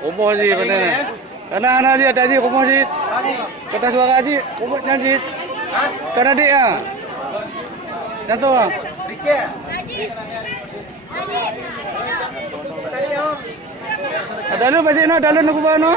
Rumah Haji mana ni? Anak-anak Haji ada Haji rumah Haji. Kata suara Haji, rumah Haji. Kan adik ah. Jatuh ah. Ada lu masih no, dalam aku bawa no.